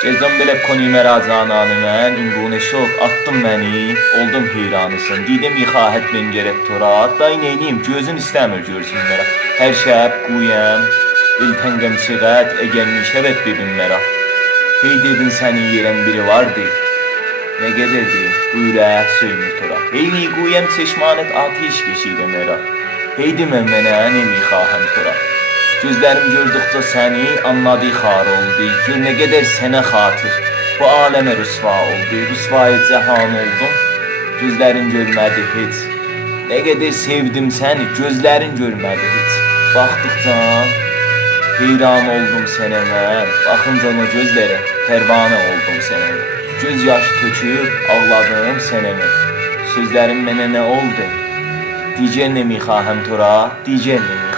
Cezam belə konime razananı mən, ingune şok, attım məni, oldum heyranısın. Didim yıxahət ben gerek torat, day neyniyim, gözüm istəmir görsün mərə. Hər şəb quyəm, iltəngəm çıqət, əgəmmi şəbət bibim mərə. Hey dedin sənin yerən biri vardı, ne gedirdi, buyurə, söymür tora. Hey mi quyəm çeşmanət ateş keşidə mərə. Hey demə mənə, nemi xahəm tora. Gözlerim gördükçe seni anladı xar oldu. Gör ne kadar sene xatır. Bu aleme rüsva oldu. Rüsvayı cehan oldum. Gözlerin görmedi hiç. Ne kadar sevdim seni. Gözlerin görmedi hiç. Baktıkça heyran oldum sene mən. Bakınca o gözlere pervane oldum sene. Göz yaş töküp ağladım sene mən. Sözlerim mənə ne oldu? Diyeceğim nemi xahəm tora. Diyeceğim nemi.